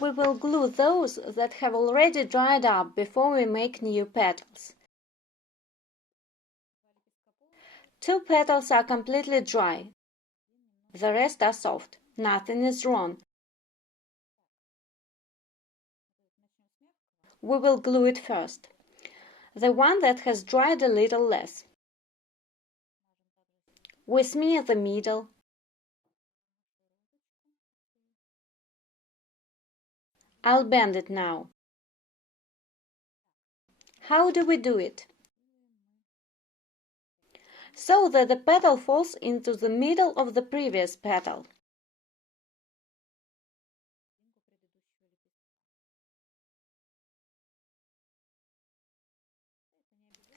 We will glue those that have already dried up before we make new petals. 2 petals are completely dry. The rest are soft. Nothing is wrong. We will glue it first. The one that has dried a little less. We smear the middle. I'll bend it now. How do we do it? So that the petal falls into the middle of the previous petal.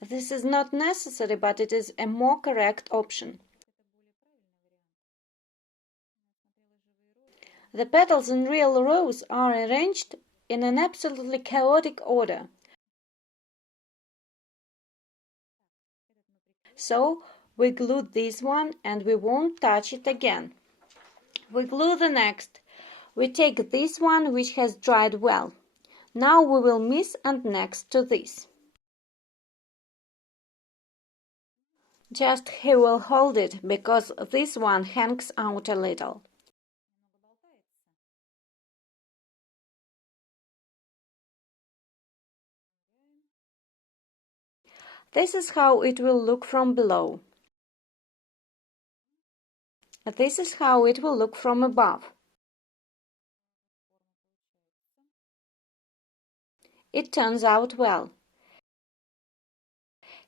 This is not necessary, but it is a more correct option. The petals in real rows are arranged in an absolutely chaotic order. So we glued this one and we won't touch it again. We glue the next. We take this one which has dried well. Now we will miss and next to this. Just he will hold it because this one hangs out a little. This is how it will look from below. This is how it will look from above. It turns out well.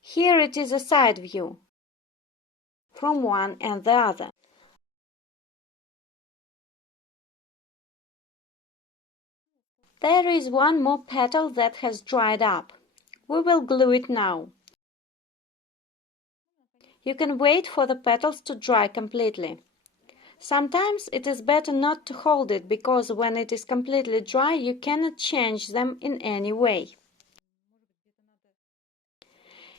Here it is a side view, from one and the other. There is one more petal that has dried up. We will glue it now. You can wait for the petals to dry completely. Sometimes it is better not to hold it because when it is completely dry you cannot change them in any way.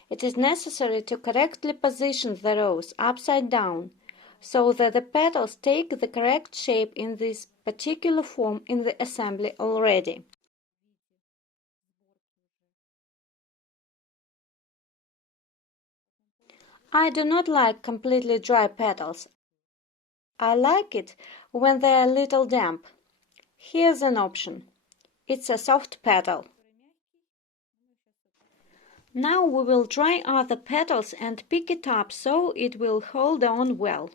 It is necessary to correctly position the rows upside down so that the petals take the correct shape in this particular form in the assembly already. I do not like completely dry petals. I like it when they are a little damp. Here's an option. It's a soft petal. Now we will dry other petals and pick it up so it will hold on well.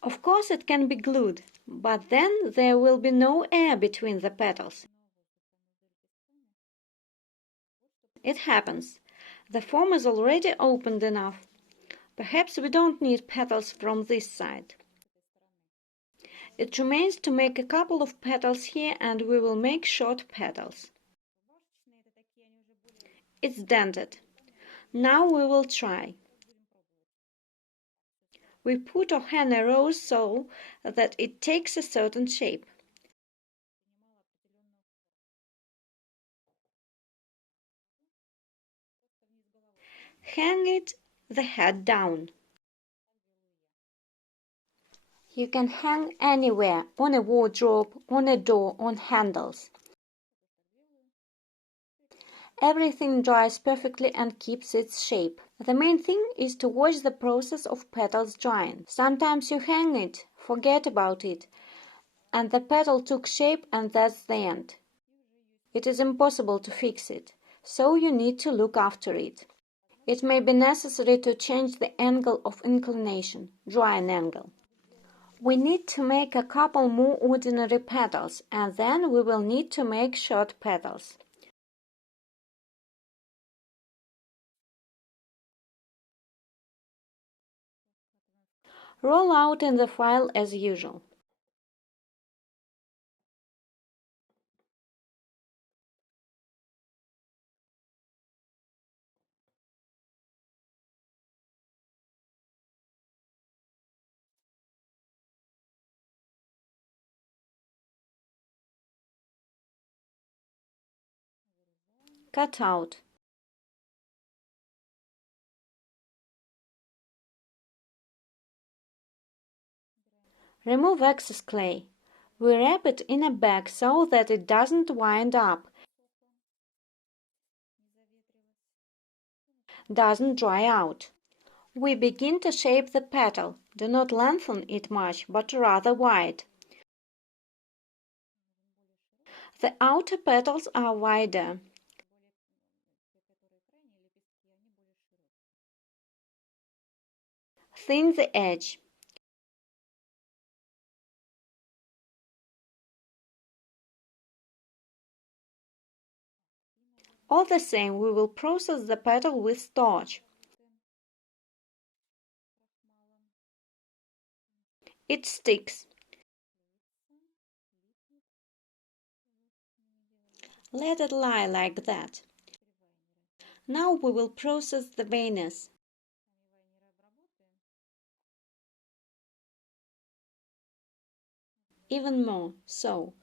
Of course it can be glued, but then there will be no air between the petals. It happens. The form is already opened enough. Perhaps we don't need petals from this side. It remains to make a couple of petals here and we will make short petals. It's dented. Now we will try. We put our henna rose so that it takes a certain shape. Hang it the head down. You can hang anywhere, on a wardrobe, on a door, on handles. Everything dries perfectly and keeps its shape. The main thing is to watch the process of petals drying. Sometimes you hang it, forget about it, and the petal took shape and that's the end. It is impossible to fix it, so you need to look after it. It may be necessary to change the angle of inclination, drying angle. We need to make a couple more ordinary petals, and then we will need to make short petals. Roll out in the file as usual. Cut out. Remove excess clay. We wrap it in a bag so that it doesn't wind up, doesn't dry out. We begin to shape the petal. Do not lengthen it much, but rather wide. The outer petals are wider. Thin the edge. All the same, we will process the petal with starch. It sticks. Let it lie like that. Now we will process the veiners. Even more so.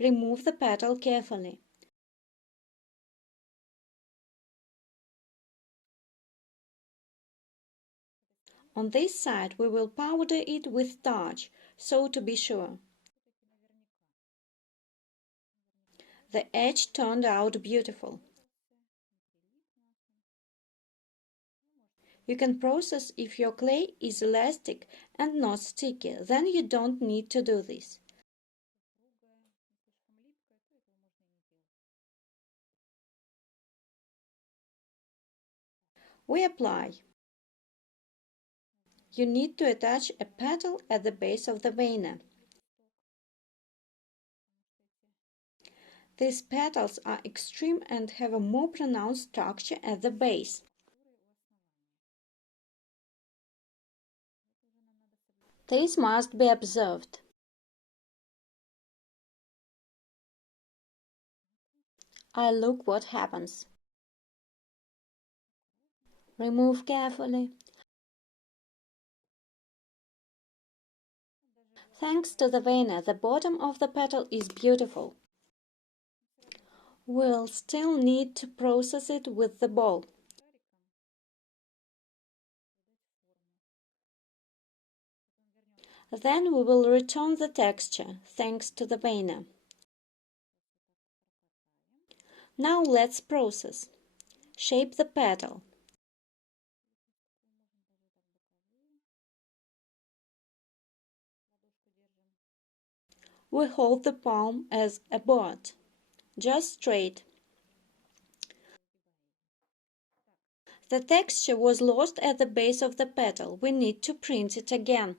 Remove the petal carefully. On this side we will powder it with starch, so to be sure. The edge turned out beautiful. You can process if your clay is elastic and not sticky, then you don't need to do this. We apply. You need to attach a petal at the base of the veiner. These petals are extreme and have a more pronounced structure at the base. This must be observed. Look what happens. Remove carefully. Thanks to the veiner, the bottom of the petal is beautiful. We'll still need to process it with the ball. Then we will return the texture, thanks to the veiner. Now let's process. Shape the petal. We hold the palm as a board, just straight. The texture was lost at the base of the petal. We need to print it again.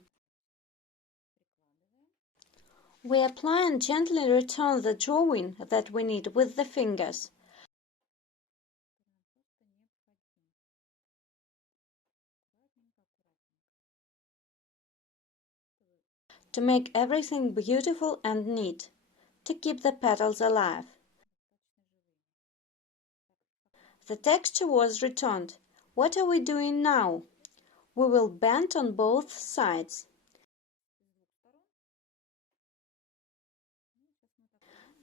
We apply and gently return the drawing that we need with the fingers. To make everything beautiful and neat, to keep the petals alive. The texture was returned. What are we doing now? We will bend on both sides.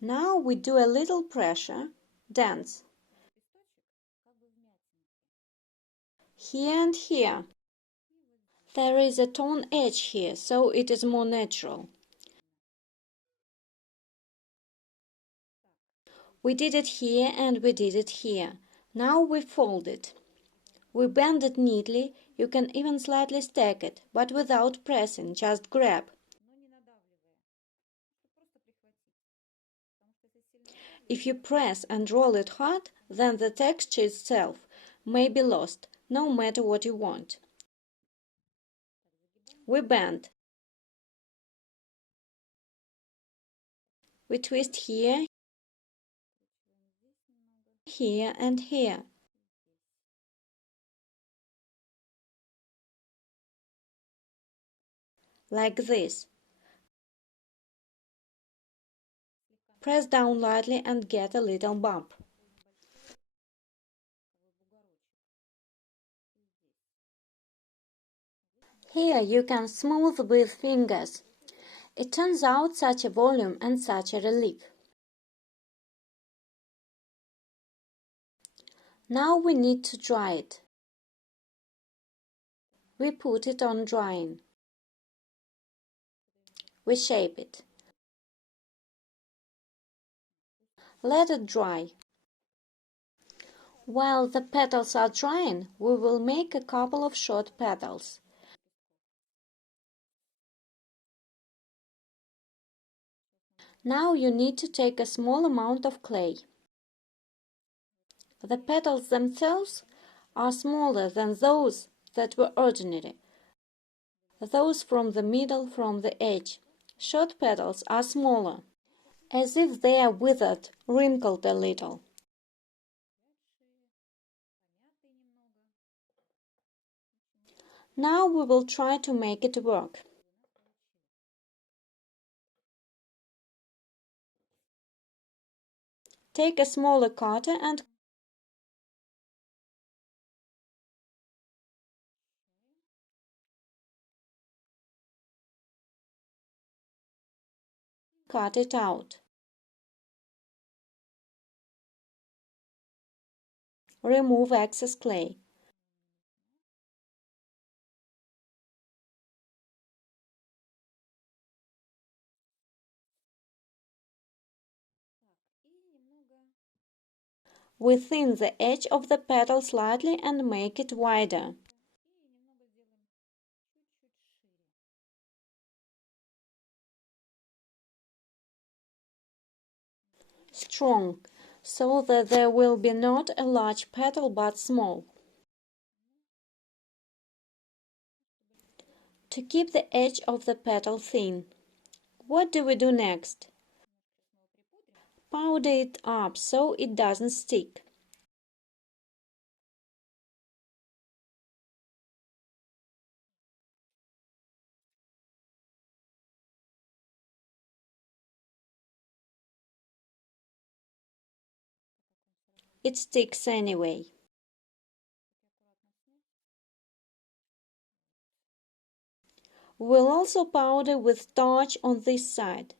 Now we do a little pressure, dance. Here and here. There is a torn edge here, so it is more natural. We did it here and we did it here. Now we fold it. We bend it neatly. You can even slightly stack it, but without pressing, just grab. If you press and roll it hard, then the texture itself may be lost, no matter what you want. We bend. We twist here, here and here. Like this. Press down lightly and get a little bump. Here you can smooth with fingers. It turns out such a volume and such a relief. Now we need to dry it. We put it on drying. We shape it. Let it dry. While the petals are drying, we will make a couple of short petals. Now you need to take a small amount of clay. The petals themselves are smaller than those that were ordinary. Those from the middle, from the edge. Short petals are smaller, as if they are withered, wrinkled a little. Now we will try to make it work. Take a smaller cutter and cut it out. Remove excess clay. We thin the edge of the petal slightly and make it wider. Strong, so that there will be not a large petal but small. To keep the edge of the petal thin. What do we do next? Powder it up so it doesn't stick. It sticks anyway. We'll also powder with starch on this side.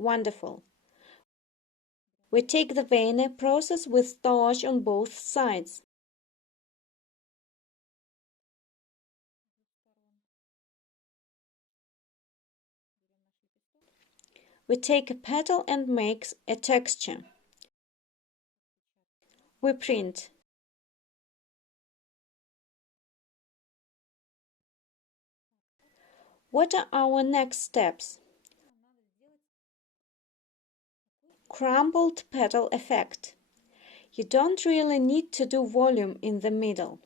Wonderful. We take the veining process with starch on both sides. We take a petal and make a texture. We print. What are our next steps? Crumpled petal effect. You don't really need to do volume in the middle.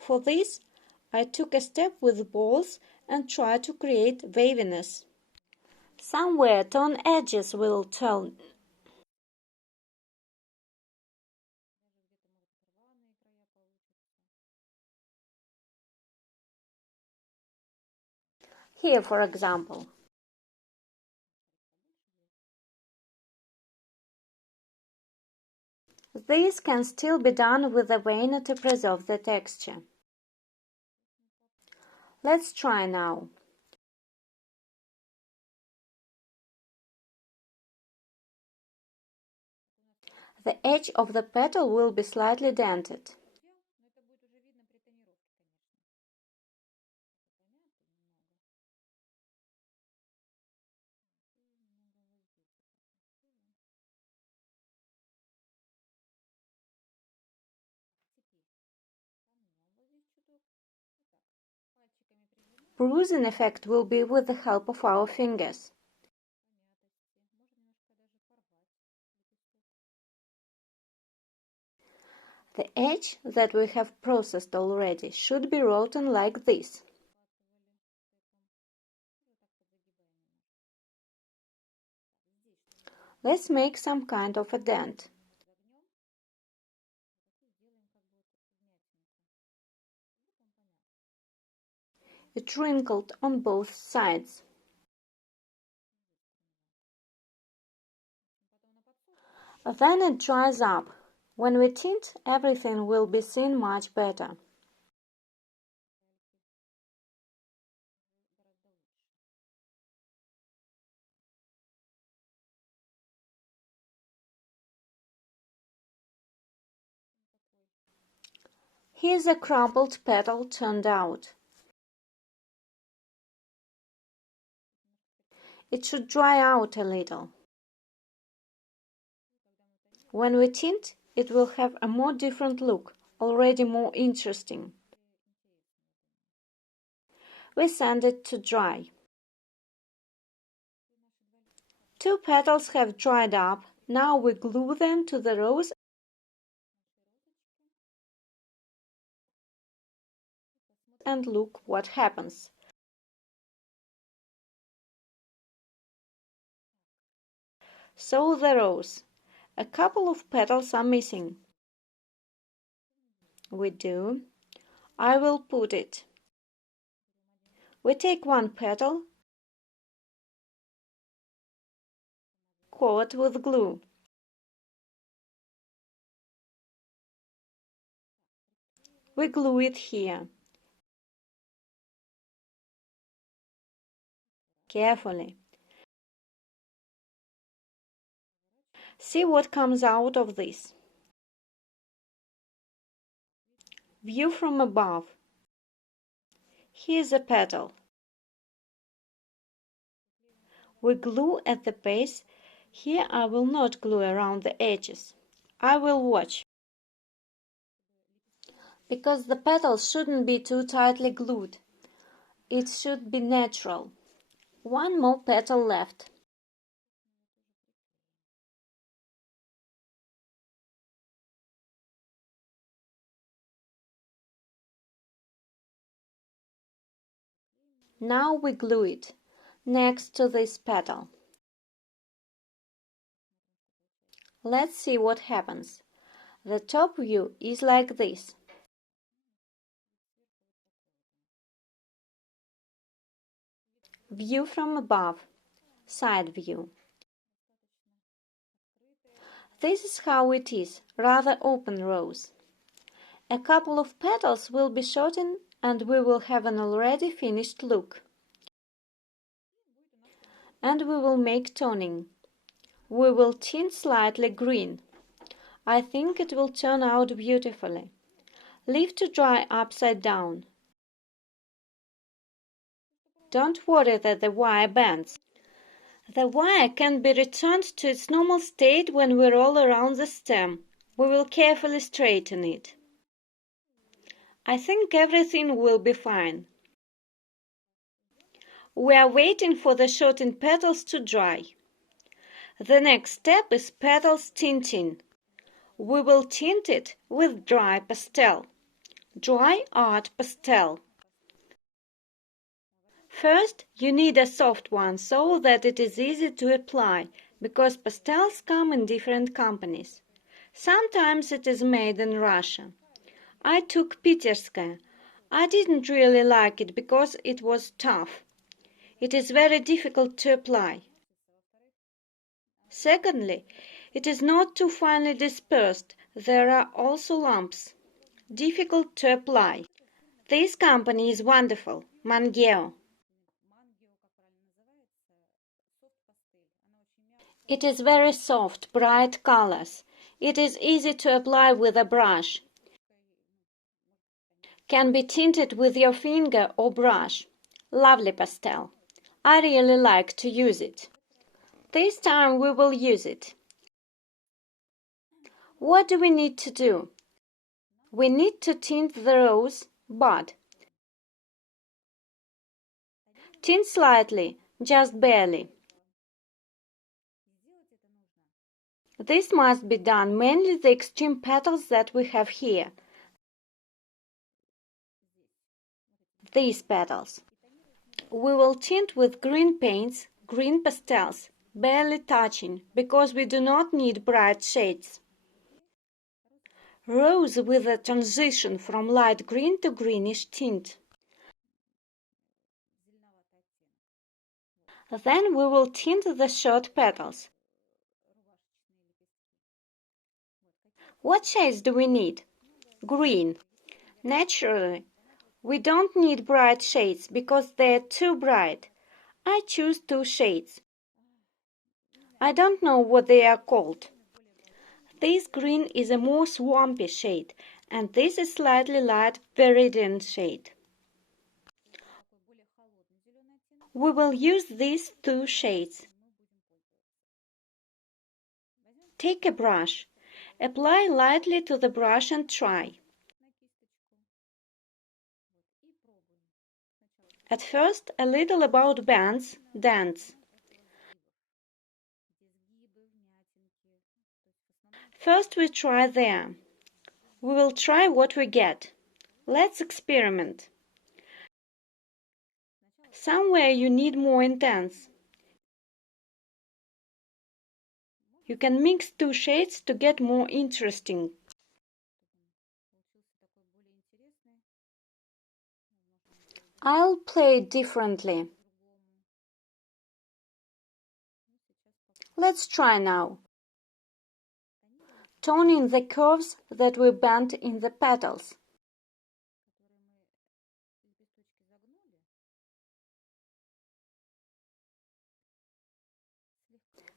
For this, I took a step with balls and tried to create waviness. Somewhere tone edges will turn. Here, for example. This can still be done with a vein to preserve the texture. Let's try now. The edge of the petal will be slightly dented. Bruising effect will be with the help of our fingers. The edge that we have processed already should be rotten like this. Let's make some kind of a dent. It wrinkled on both sides. Then it dries up. When we tint, everything will be seen much better. Here's a crumpled petal turned out. It should dry out a little. When we tint, it will have a more different look, already more interesting. We send it to dry. 2 petals have dried up. Now we glue them to the rose and look what happens. So the rose. A couple of petals are missing. We do. I will put it. We take 1 petal, coat with glue. We glue it here. Carefully. See what comes out of this. View from above. Here's a petal. We glue at the base. Here I will not glue around the edges. I will watch. Because the petals shouldn't be too tightly glued. It should be natural. 1 more petal left. Now we glue it next to this petal. Let's see what happens. The top view is like this. View from above. Side view. This is how it is, rather open rose. A couple of petals will be shortened and we will have an already finished look. And we will make toning. We will tint slightly green. I think it will turn out beautifully. Leave to dry upside down. Don't worry that the wire bends. The wire can be returned to its normal state when we roll around the stem. We will carefully straighten it. I think everything will be fine. We are waiting for the shortened petals to dry. The next step is petals tinting. We will tint it with dry pastel. Dry art pastel. First, you need a soft one so that it is easy to apply, because pastels come in different companies. Sometimes it is made in Russia. I took Peterskaya. I didn't really like it because it was tough. It is very difficult to apply. Secondly, it is not too finely dispersed. There are also lumps. Difficult to apply. This company is wonderful, Mangeo. It is very soft, bright colors. It is easy to apply with a brush. Can be tinted with your finger or brush. Lovely pastel. I really like to use it. This time we will use it. What do we need to do? We need to tint the rose bud. Tint slightly, just barely. This must be done mainly the extreme petals that we have here. These petals. We will tint with green paints, green pastels, barely touching, because we do not need bright shades. Rose with a transition from light green to greenish tint. Then we will tint the short petals. What shades do we need? Green. Naturally, we don't need bright shades because they're too bright. I choose two shades. I don't know what they are called. This green is a more swampy shade, and this is slightly light viridian shade. We will use these two shades. Take a brush. Apply lightly to the brush and try. At first, a little about bands, dents. First we try there. We will try what we get. Let's experiment. Somewhere you need more intense. You can mix two shades to get more interesting. I'll play it differently. Let's try now. Tone in the curves that we bent in the petals.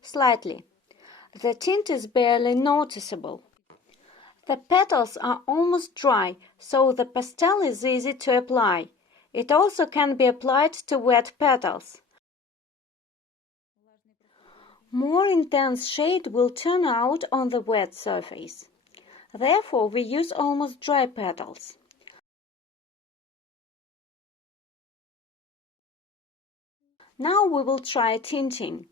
Slightly. The tint is barely noticeable. The petals are almost dry, so the pastel is easy to apply. It also can be applied to wet petals. More intense shade will turn out on the wet surface. Therefore, we use almost dry petals. Now we will try tinting.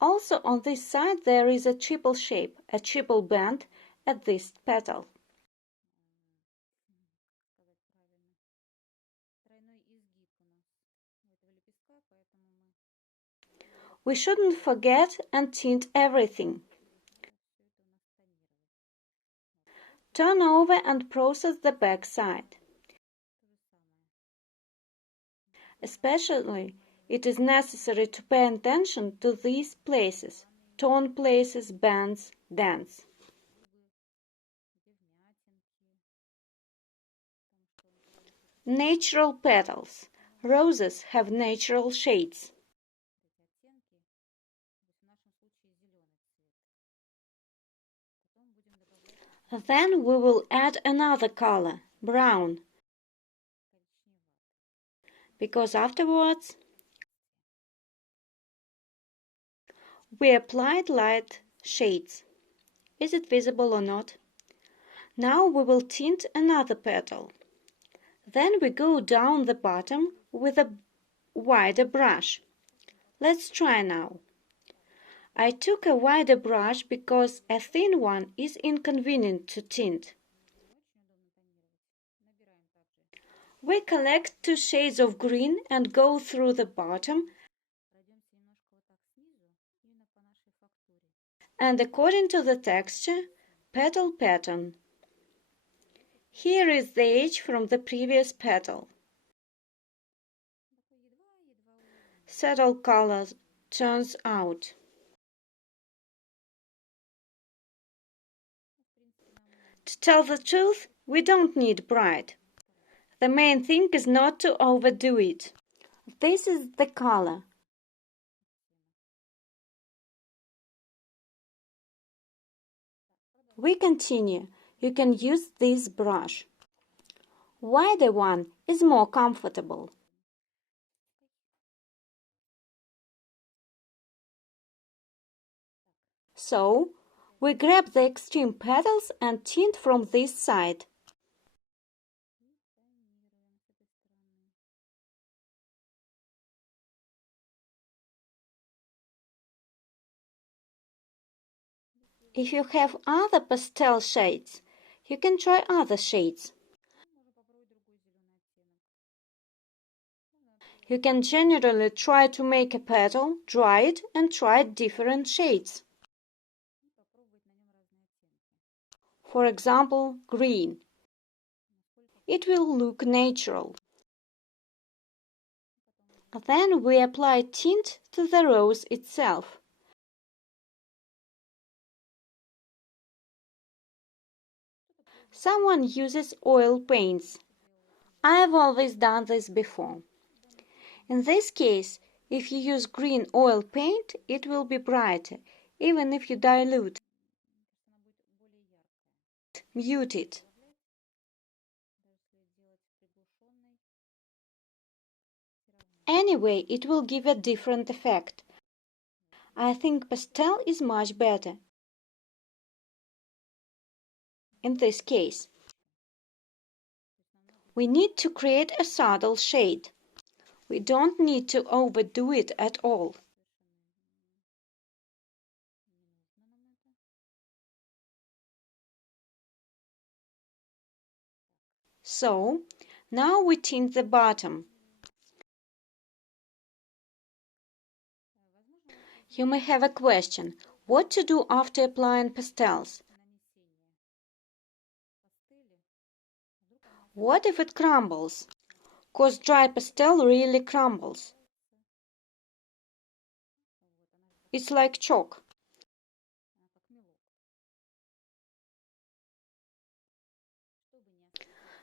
Also on this side there is a triple shape, a triple bend at this petal. We shouldn't forget and tint everything. Turn over and process the back side. Especially, it is necessary to pay attention to these places, torn places, bends, dents. Natural petals. Roses have natural shades. Then we will add another color, brown, because afterwards we applied light shades. Is it visible or not? Now we will tint another petal. Then we go down the bottom with a wider brush. Let's try now. I took a wider brush because a thin one is inconvenient to tint. We collect two shades of green and go through the bottom and according to the texture, petal pattern. Here is the edge from the previous petal. Subtle color turns out. To tell the truth, we don't need bright. The main thing is not to overdo it. This is the color. We continue. You can use this brush. Wider one is more comfortable. So, we grab the extreme petals and tint from this side. If you have other pastel shades, you can try other shades. You can generally try to make a petal, dry it and try different shades. For example, green. It will look natural. Then we apply tint to the rose itself. Someone uses oil paints. I've always done this before. In this case, if you use green oil paint, it will be brighter, even if you dilute, mute it. Anyway, it will give a different effect. I think pastel is much better in this case. We need to create a subtle shade. We don't need to overdo it at all. So, now we tint the bottom. You may have a question: what to do after applying pastels? What if it crumbles? 'Cause dry pastel really crumbles. It's like chalk.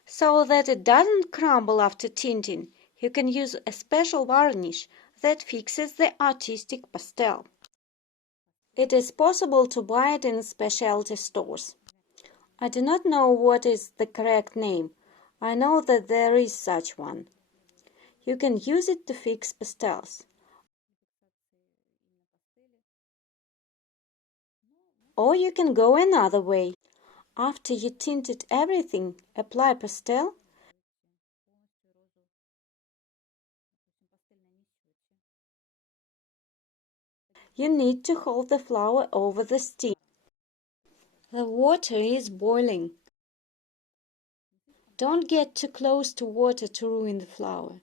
So that it doesn't crumble after tinting, you can use a special varnish that fixes the artistic pastel. It is possible to buy it in specialty stores. I do not know what is the correct name. I know that there is such one. You can use it to fix pastels. Or you can go another way. After you tinted everything, apply pastel. You need to hold the flower over the steam. The water is boiling. Don't get too close to water to ruin the flower.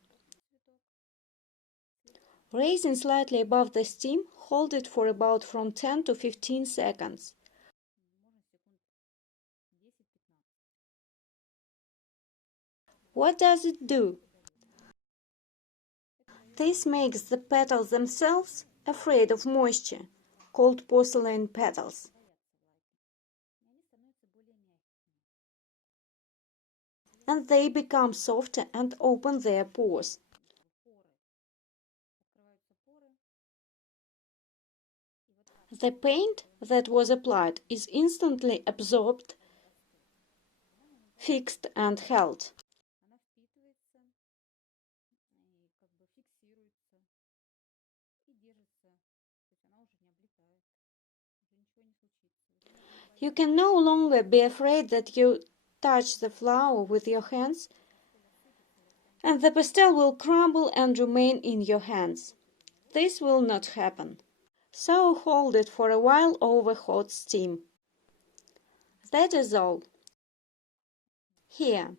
Raising slightly above the steam, hold it for about from 10 to 15 seconds. What does it do? This makes the petals themselves afraid of moisture, called porcelain petals. And they become softer and open their pores. The paint that was applied is instantly absorbed, fixed and held. You can no longer be afraid that you touch the flower with your hands and the pastel will crumble and remain in your hands. This will not happen. So hold it for a while over hot steam. That is all. Here.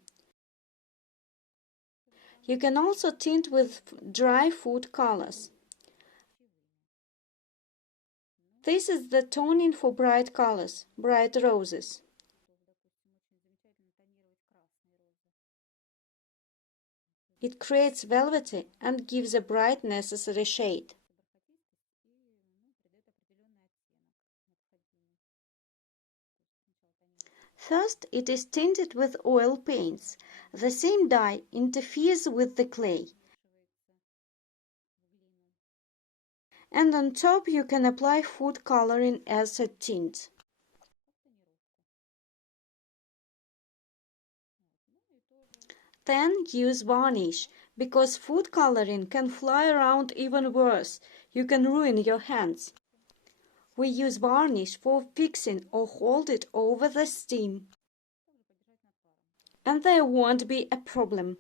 You can also tint with dry food colors. This is the toning for bright colors, bright roses. It creates velvety and gives a bright necessary shade. First, it is tinted with oil paints. The same dye interferes with the clay. And on top you can apply food coloring as a tint. Then use varnish, because food coloring can fly around even worse. You can ruin your hands. We use varnish for fixing or hold it over the steam. And there won't be a problem.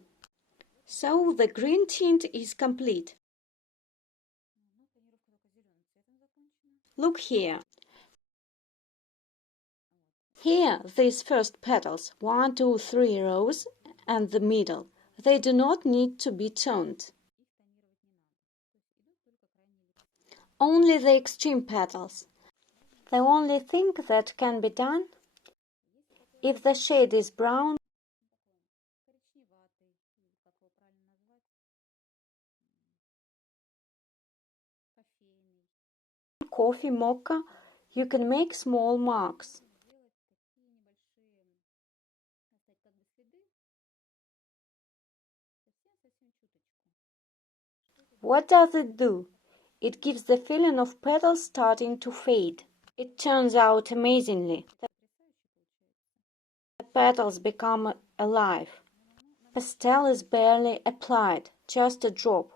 So the green tint is complete. Look here. Here, these first petals, 1, 2, 3 rows, and the middle, they do not need to be toned. Only the extreme petals. The only thing that can be done, if the shade is brown, coffee mocha, you can make small marks. What does it do? It gives the feeling of petals starting to fade. It turns out amazingly. The petals become alive. Pastel is barely applied, just a drop.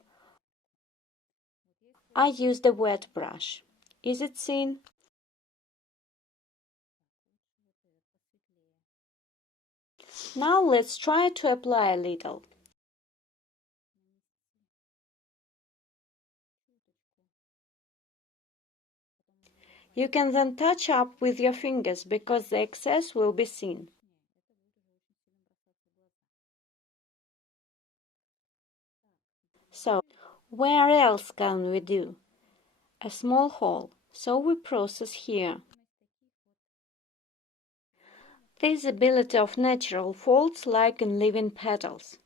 I used a wet brush. Is it seen? Now let's try to apply a little. You can then touch up with your fingers because the excess will be seen. So, where else can we do? A small hole, so we process here. Visibility of natural folds like in living petals.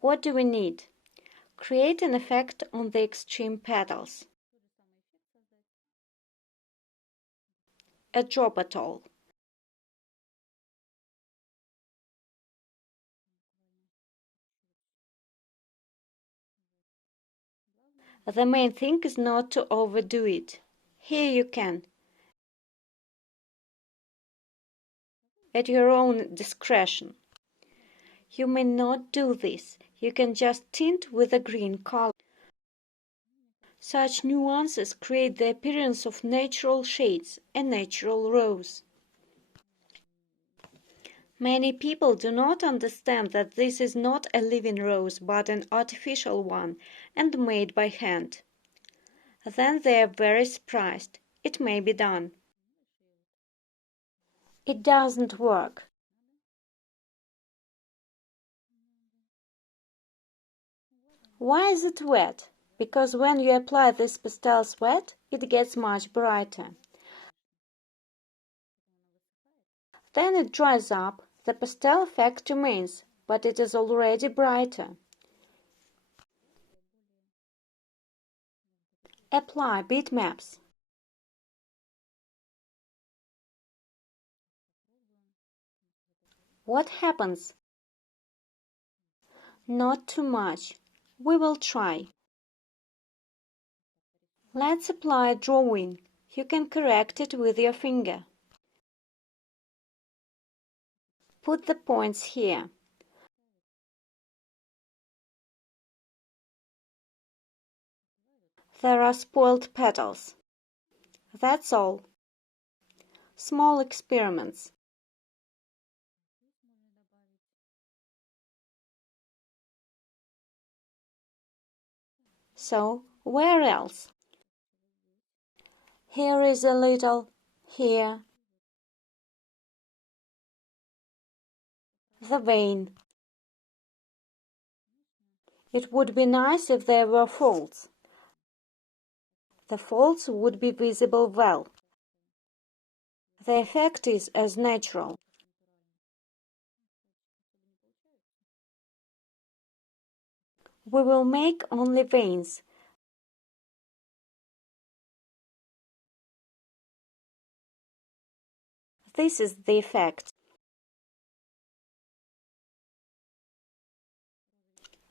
What do we need? Create an effect on the extreme petals. A drop at all. The main thing is not to overdo it. Here you can, at your own discretion. You may not do this. You can just tint with a green color. Such nuances create the appearance of natural shades, a natural rose. Many people do not understand that this is not a living rose but an artificial one and made by hand. Then they are very surprised. It may be done. It doesn't work. Why is it wet? Because when you apply these pastels wet, it gets much brighter. Then it dries up, the pastel effect remains, but it is already brighter. Apply bitmaps. What happens? Not too much. We will try. Let's apply a drawing. You can correct it with your finger. Put the points here. There are spoiled petals. That's all. Small experiments. So, where else? Here is a little, here. The vein. It would be nice if there were folds. The folds would be visible well. The effect is as natural. We will make only veins. This is the effect.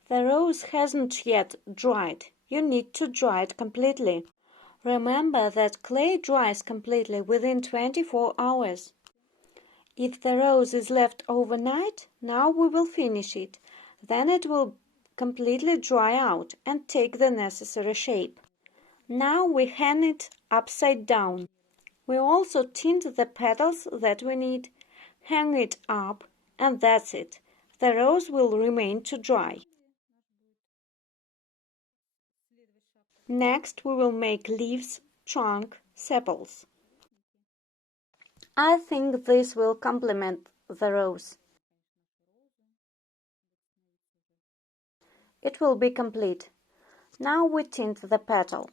The rose hasn't yet dried. You need to dry it completely. Remember that clay dries completely within 24 hours. If the rose is left overnight, now we will finish it. Then it will completely dry out and take the necessary shape. Now we hang it upside down. We also tint the petals that we need, hang it up, and that's it. The rose will remain to dry. Next we will make leaves, trunk, sepals. I think this will complement the rose. It will be complete. Now we tint the petal.